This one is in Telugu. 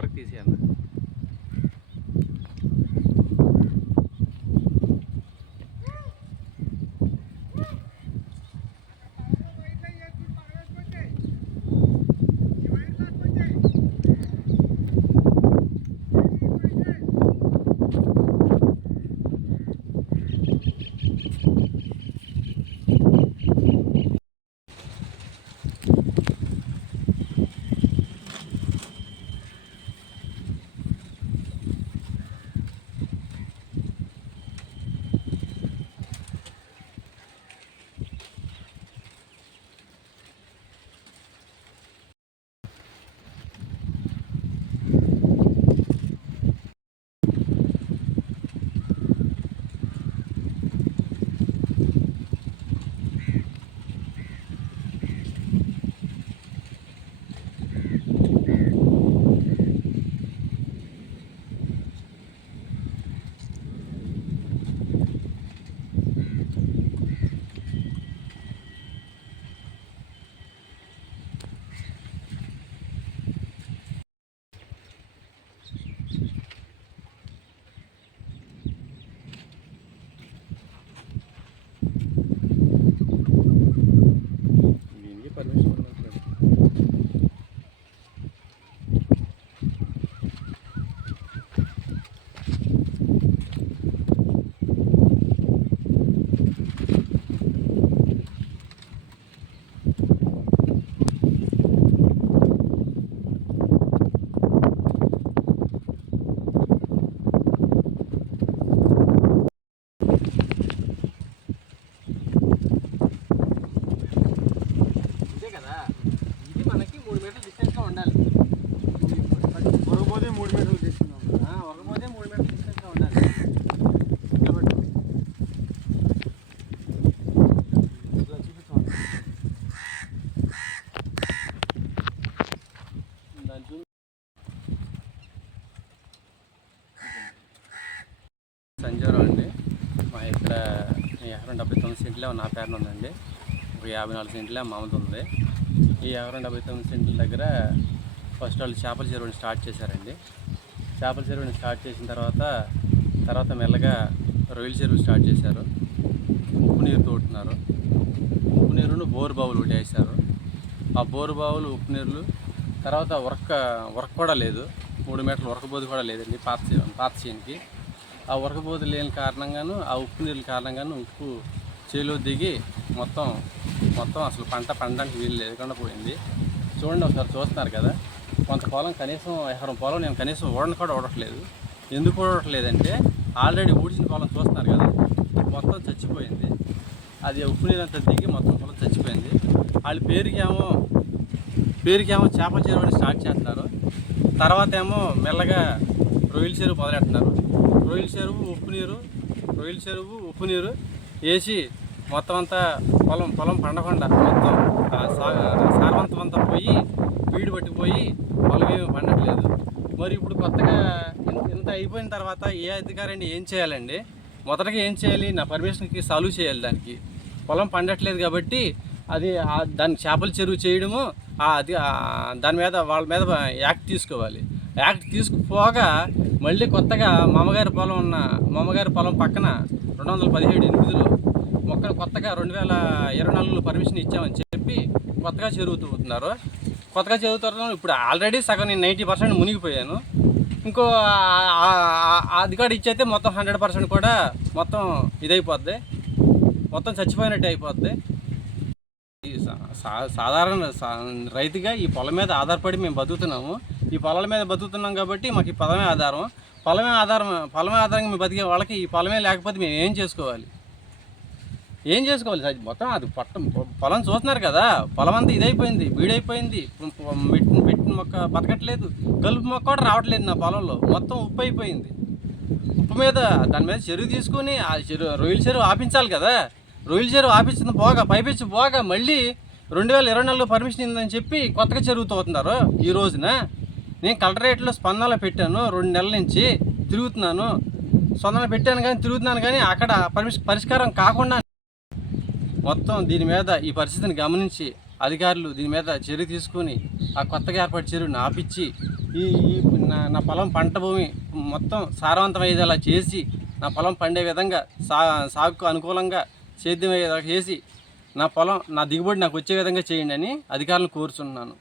వరకు తీసేయన్న. సంజీవరావు అండి. మా ఇక్కడ ఎకరం 79 సెంట్లే నా పేరున ఉందండి. ఒక 54 సెంట్లే మామూలు ఉంది. ఈ ఎకరం 79 సెంట్ల దగ్గర ఫస్ట్ వాళ్ళు చేపల చెరువుని స్టార్ట్ చేశారండి. చేపల చెరువుని స్టార్ట్ చేసిన తర్వాత మెల్లగా రొయ్యల చెరువు స్టార్ట్ చేశారు. ఉప్పు నీరు తోడుతున్నారు. ఉప్పు నీరును బోరు బావులు ఒకటి వేశారు. ఆ బోరు బావులు ఉప్పు నీరులు తర్వాత ఉరక కూడా లేదు. 3 మీటర్ల ఉరకబోదు కూడా లేదండి పాత చేనికి. ఆ ఉరకబోదు లేని కారణంగాను ఆ ఉప్పు నీళ్ళ కారణంగాను ఉప్పు చేలో దిగి మొత్తం అసలు పంట పండడానికి వీలు లేకుండా పోయింది. చూడండి, ఒకసారి చూస్తున్నారు కదా, కొంత పొలం కనీసం ఎకరం పొలం నేను కనీసం ఓడట్లేదు. ఎందుకు ఓడట్లేదంటే ఆల్రెడీ ఊడ్చిన పొలం చూస్తున్నారు కదా, మొత్తం చచ్చిపోయింది. అది ఉప్పు నీరు అంతా దిగి మొత్తం పొలం చచ్చిపోయింది. వాళ్ళు పేరుకేమో చేపల చెరువుని స్టార్ట్ చేస్తున్నారు. తర్వాత ఏమో మెల్లగా రొయ్యల చెరువు మొదలెడుతున్నారు. రొయ్యల చెరువు ఉప్పు నీరు వేసి మొత్తం అంతా పొలం పండకుండా మొత్తం సారవంతం అంతా పోయి వీడు పట్టిపోయి పొలం ఏమి పండట్లేదు. మరి ఇప్పుడు కొత్తగా ఇంత అయిపోయిన తర్వాత ఏ అధికారాన్ని ఏం చేయాలండి? మొదటగా ఏం చేయాలి? నా పర్మిషన్కి సాల్వ్ చేయాలి. దానికి పొలం పండట్లేదు కాబట్టి దాన్ని చేపల చెరువు చేయడము, దాని మీద వాళ్ళ మీద యాక్ట్ తీసుకోవాలి. యాక్ట్ తీసుకుపోగా మళ్ళీ కొత్తగా మామగారి పొలం పక్కన 217/8లో కొత్తగా 2024లో పర్మిషన్ ఇచ్చామని చెప్పి కొత్తగా చెరువుతున్నారు. ఇప్పుడు ఆల్రెడీ సగం నేను 90% మునిగిపోయాను. ఇంకో అది కూడా ఇచ్చైతే మొత్తం 100% కూడా మొత్తం ఇదైపోద్ది, మొత్తం చచ్చిపోయినట్టు అయిపోద్ది. సాధారణ రైతుగా ఈ పొలం మీద ఆధారపడి మేము బతుకుతున్నాము. ఈ పొలాల మీద బతుకుతున్నాం కాబట్టి మాకు ఈ పొలమే ఆధారం. పొలమే ఆధారంగా మేము బతికే వాళ్ళకి ఈ పొలమే లేకపోతే మేము ఏం చేసుకోవాలి సార్? మొత్తం అది పొలం చూస్తున్నారు కదా, పొలం అంతా ఇదైపోయింది, బీడైపోయింది. పెట్టిన మొక్క బతకట్లేదు, కలుపు మొక్క కూడా రావట్లేదు నా పొలంలో. మొత్తం ఉప్పు అయిపోయింది. ఉప్పు మీద దాని మీద చెరువు తీసుకుని ఆ రొయ్యల చెరువు ఆపించాలి కదా. రొయ్యల చెరువు ఆపించిన పైపించి పోగా మళ్ళీ 2024లో పర్మిషన్ ఉందని చెప్పి కొత్తగా చెరువు తోతున్నారు. ఈ రోజున నేను కలెక్టరేట్లో స్పందనలో పెట్టాను. 2 నెలల నుంచి తిరుగుతున్నాను. స్పందన తిరుగుతున్నాను కానీ అక్కడ పరిష్కారం కాకుండా మొత్తం దీని మీద ఈ పరిస్థితిని గమనించి అధికారులు దీని మీద చర్య తీసుకొని ఆ కొత్తగా ఏర్పాటు చెరువుని ఆపించి ఈ ఈ నా పొలం పంట భూమి మొత్తం సారవంతమయ్యేలా చేసి నా పొలం పండే విధంగా సాగుకు అనుకూలంగా సేద్యం అయ్యేలా చేసి నా పొలం నా దిగుబడి నాకు వచ్చే విధంగా చేయండి అని అధికారులను కోరుచున్నాను.